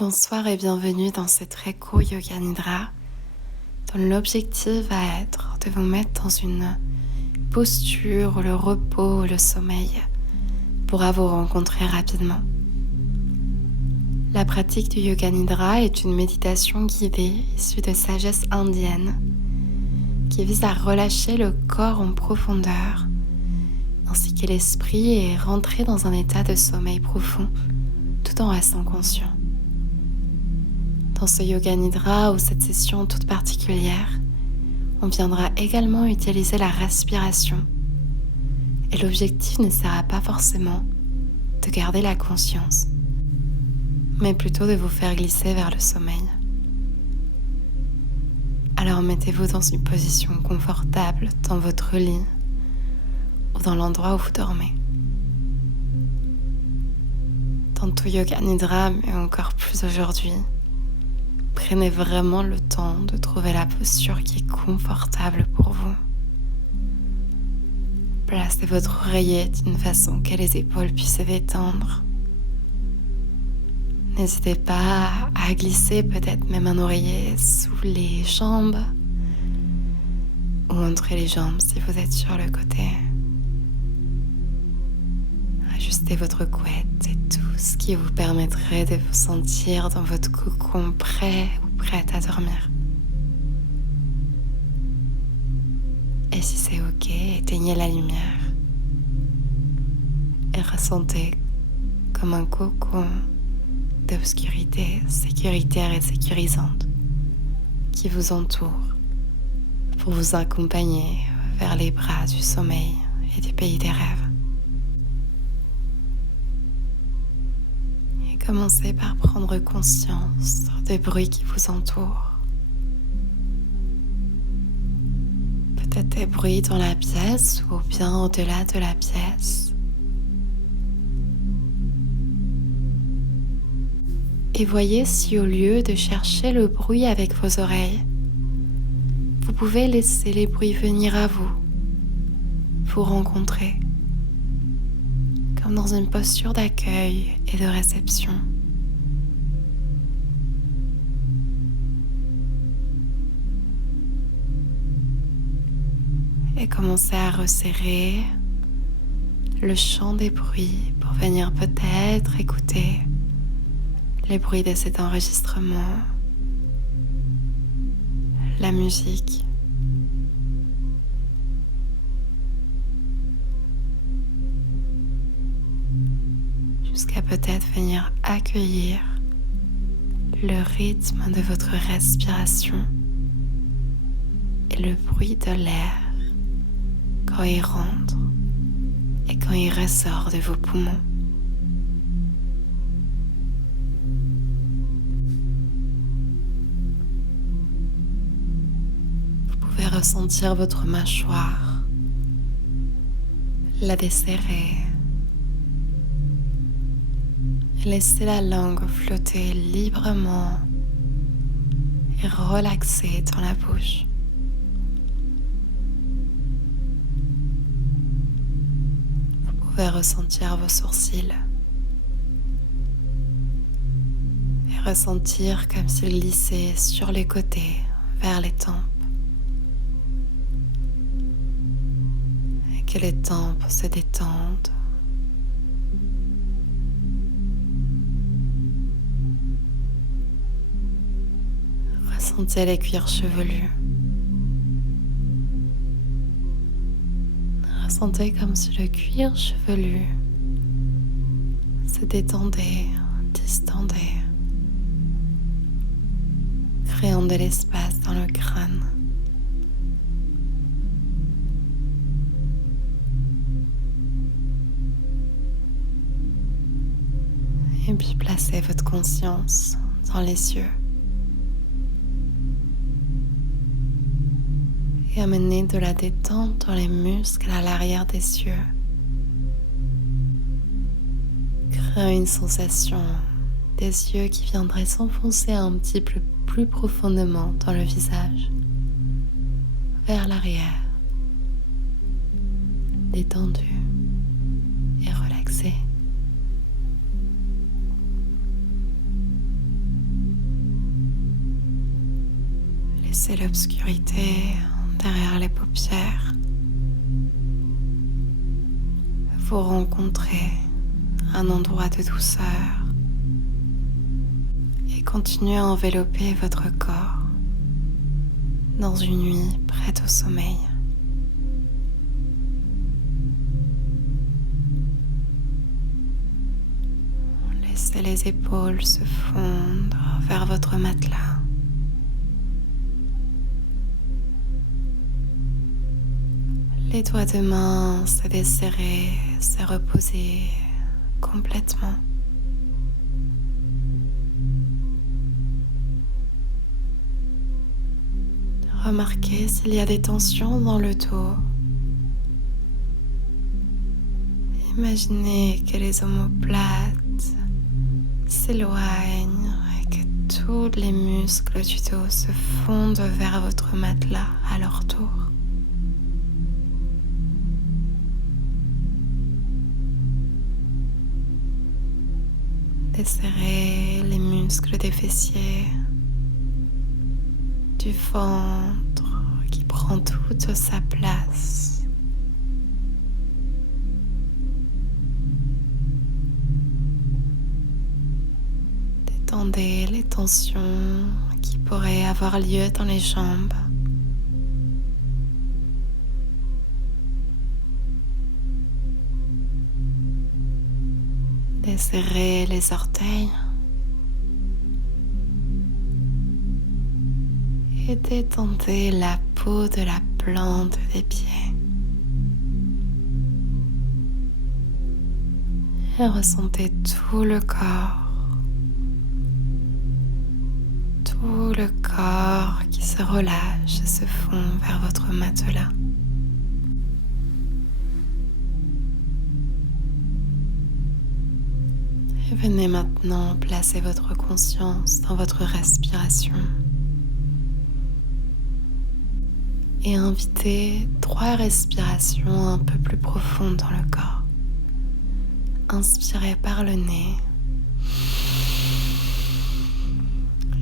Bonsoir et bienvenue dans ce très court Yoga Nidra dont l'objectif va être de vous mettre dans une posture où le repos ou le sommeil pourra vous rencontrer rapidement. La pratique du Yoga Nidra est une méditation guidée issue de sagesse indienne qui vise à relâcher le corps en profondeur ainsi que l'esprit et rentrer dans un état de sommeil profond tout en restant conscient. Dans ce Yoga Nidra ou cette session toute particulière, on viendra également utiliser la respiration et l'objectif ne sera pas forcément de garder la conscience, mais plutôt de vous faire glisser vers le sommeil. Alors mettez-vous dans une position confortable dans votre lit ou dans l'endroit où vous dormez. Dans tout Yoga Nidra, mais encore plus aujourd'hui, prenez vraiment le temps de trouver la posture qui est confortable pour vous. Placez votre oreiller d'une façon que les épaules puissent se détendre. N'hésitez pas à glisser peut-être même un oreiller sous les jambes ou entre les jambes si vous êtes sur le côté. Ajustez votre couette et tout ce qui vous permettrait de vous sentir dans votre cocon prêt ou prête à dormir. Et si c'est ok, éteignez la lumière et ressentez comme un cocon d'obscurité sécuritaire et sécurisante qui vous entoure pour vous accompagner vers les bras du sommeil et du pays des rêves. Et commencez par prendre conscience des bruits qui vous entourent. Peut-être des bruits dans la pièce ou bien au-delà de la pièce. Et voyez si au lieu de chercher le bruit avec vos oreilles, vous pouvez laisser les bruits venir à vous, vous rencontrer, comme dans une posture d'accueil et de réception. Et commencez à resserrer le champ des bruits pour venir peut-être écouter les bruits de cet enregistrement, la musique. Jusqu'à peut-être venir accueillir le rythme de votre respiration et le bruit de l'air quand il rentre et quand il ressort de vos poumons. Vous pouvez ressentir votre mâchoire, la desserrer et laisser la langue flotter librement et relaxer dans la bouche. Vous pouvez ressentir vos sourcils et ressentir comme s'ils glissaient sur les côtés vers les tempes et que les tempes se détendent. Ressentez les cuirs chevelus. Ressentez comme si le cuir chevelu se détendait, distendait, créant de l'espace dans le crâne. Et puis placez votre conscience dans les yeux. Et amenez de la détente dans les muscles à l'arrière des yeux. Créez une sensation des yeux qui viendraient s'enfoncer un petit peu plus profondément dans le visage, vers l'arrière, détendu et relaxé. Laissez l'obscurité derrière les paupières. Vous rencontrez un endroit de douceur et continuez à envelopper votre corps dans une nuit prête au sommeil. Laissez les épaules se fondre vers votre matelas. Les doigts de main se desserrer, se reposer complètement. Remarquez s'il y a des tensions dans le dos. Imaginez que les omoplates s'éloignent et que tous les muscles du dos se fondent vers votre matelas à leur tour. Desserrez les muscles des fessiers, du ventre qui prend toute sa place. Détendez les tensions qui pourraient avoir lieu dans les jambes. Desserrez les orteils et détendez la peau de la plante des pieds. Et ressentez tout le corps qui se relâche et se fond vers votre matelas. Et venez maintenant placer votre conscience dans votre respiration et invitez 3 respirations un peu plus profondes dans le corps. Inspirez par le nez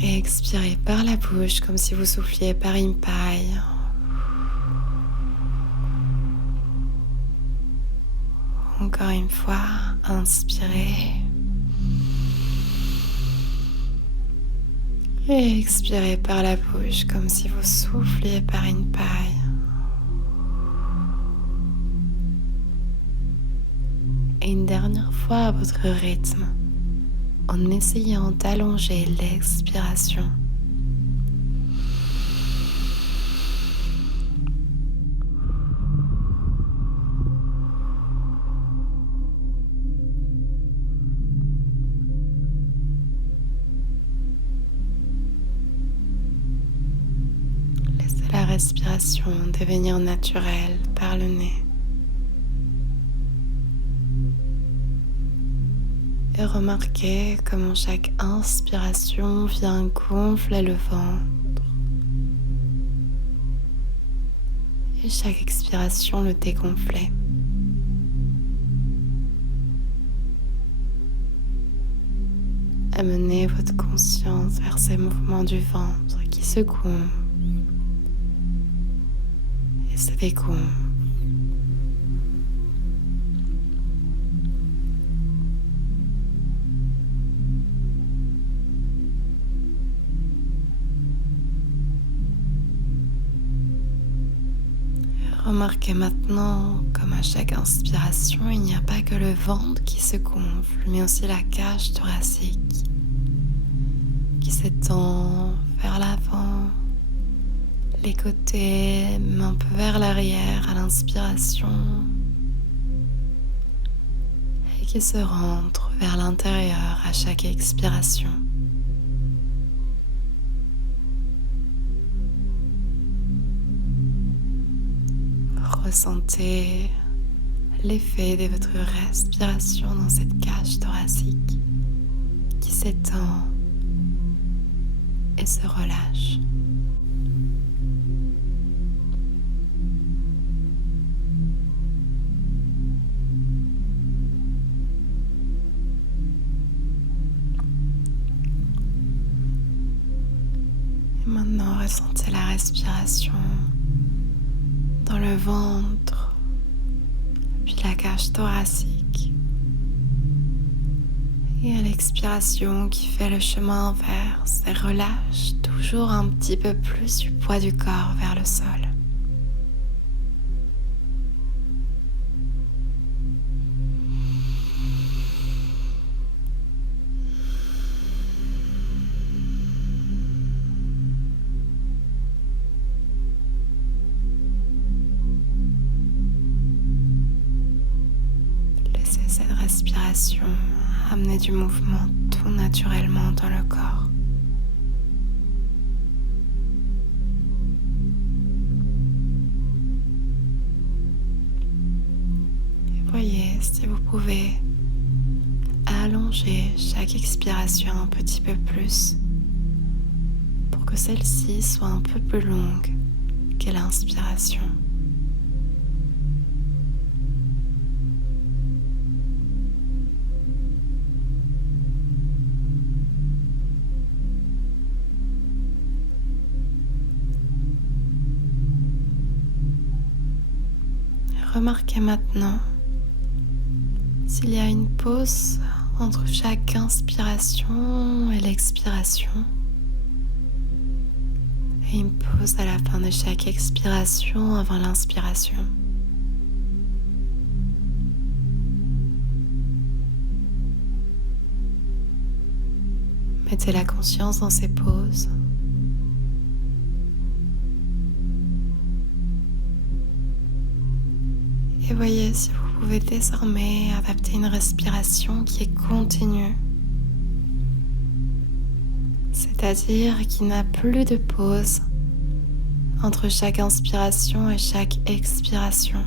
et expirez par la bouche comme si vous souffliez par une paille. Encore une fois, inspirez et expirez par la bouche comme si vous souffliez par une paille. Et une dernière fois à votre rythme, en essayant d'allonger l'expiration. Laissez la respiration devenir naturelle par le nez. Et remarquez comment chaque inspiration vient gonfler le ventre et chaque expiration le dégonfler. Amenez votre conscience vers ces mouvements du ventre qui se gonflent et se dégonflent. Remarquez maintenant comme à chaque inspiration, il n'y a pas que le ventre qui se gonfle, mais aussi la cage thoracique qui s'étend vers l'avant, les côtés, un peu vers l'arrière à l'inspiration et qui se rentre vers l'intérieur à chaque expiration. Ressentez l'effet de votre respiration dans cette cage thoracique qui s'étend et se relâche. Et maintenant, ressentez la respiration dans le ventre, puis la cage thoracique. Et à l'expiration qui fait le chemin inverse et relâche toujours un petit peu plus du poids du corps vers le sol. Laissez cette respiration amener du mouvement tout naturellement dans le corps. Et voyez si vous pouvez allonger chaque expiration un petit peu plus pour que celle-ci soit un peu plus longue que l'inspiration. Remarquez maintenant s'il y a une pause entre chaque inspiration et l'expiration et une pause à la fin de chaque expiration avant l'inspiration. Mettez la conscience dans ces pauses. Et voyez si vous pouvez désormais adapter une respiration qui est continue. C'est-à-dire qu'il n'y a plus de pause entre chaque inspiration et chaque expiration.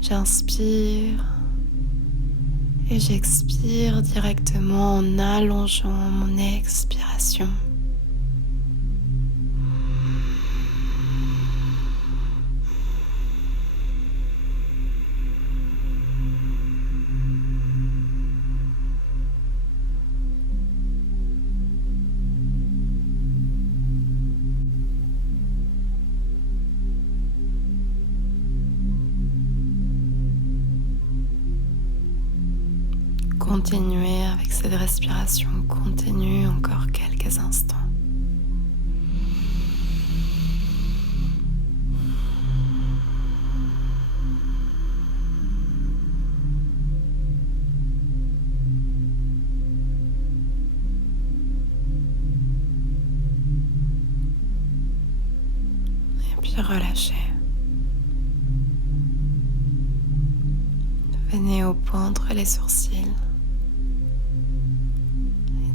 J'inspire et j'expire directement en allongeant mon expiration. Continuez avec cette respiration continue encore quelques instants. Et puis relâchez. Venez au point entre les sourcils.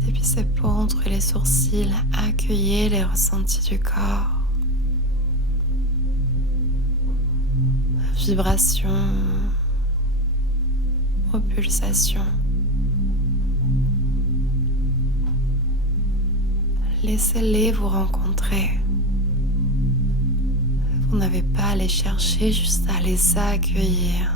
Depuis ces points entre les sourcils, accueillez les ressentis du corps. Vibrations, aux pulsations. Laissez-les vous rencontrer. Vous n'avez pas à les chercher, juste à les accueillir.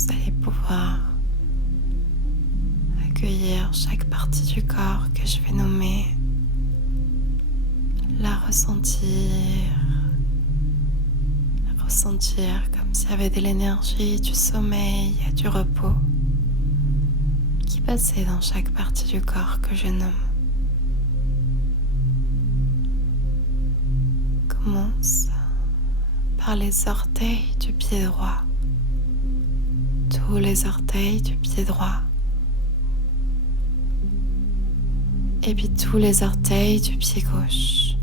Vous allez pouvoir accueillir chaque partie du corps que je vais nommer, la ressentir comme s'il y avait de l'énergie, du sommeil, du repos qui passait dans chaque partie du corps que je nomme. Commence par les orteils du pied droit. Tous les orteils du pied droit. Et puis tous les orteils du pied gauche.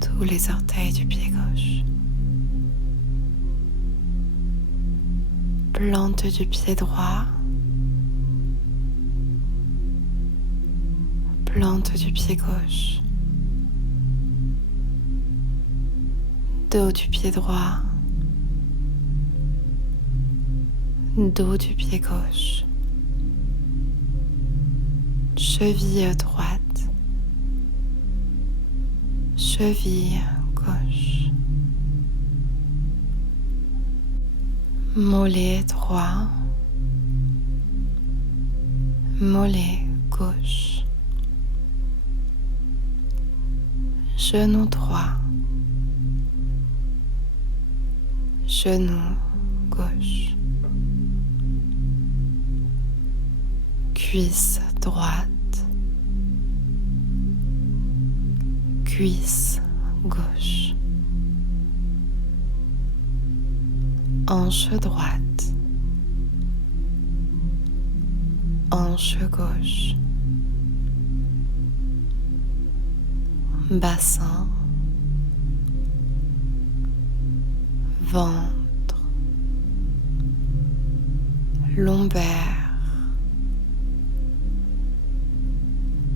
Tous les orteils du pied gauche. Plante du pied droit. Plante du pied gauche. Dos du pied droit. Dos du pied gauche. Cheville droite. cheville gauche, mollet droit, mollet gauche, genou droit, genou gauche, cuisse droite, cuisse gauche, hanche droite, hanche gauche, bassin, ventre, lombaire,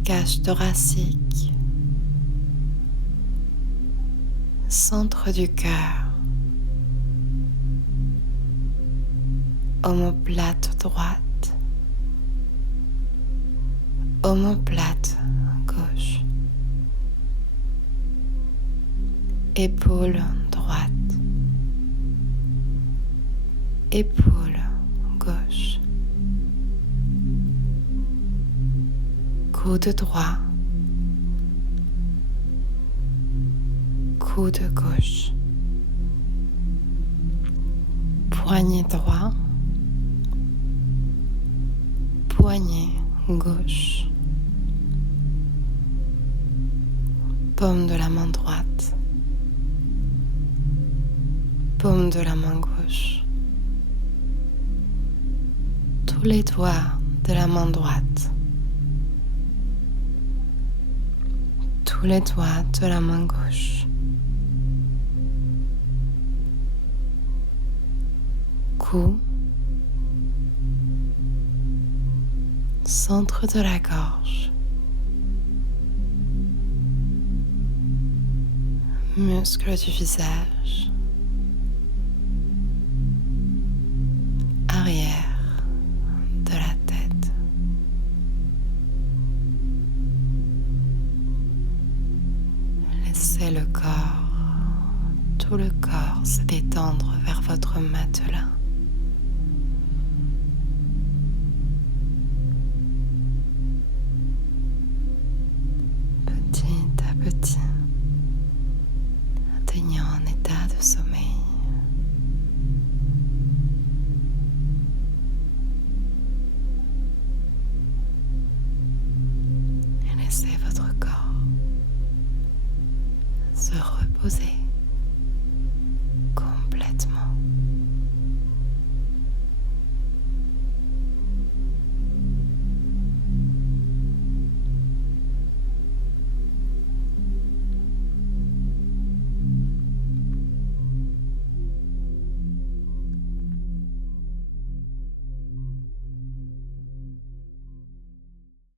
cage thoracique, centre du cœur, omoplate droite, omoplate gauche, épaule droite, épaule gauche, coude droit, coude gauche, poignet droit, poignet gauche, paume de la main droite, paume de la main gauche, tous les doigts de la main droite, tous les doigts de la main gauche, cou, centre de la gorge, muscles du visage, arrière de la tête, laissez le corps, tout le corps se détendre vers votre matelas.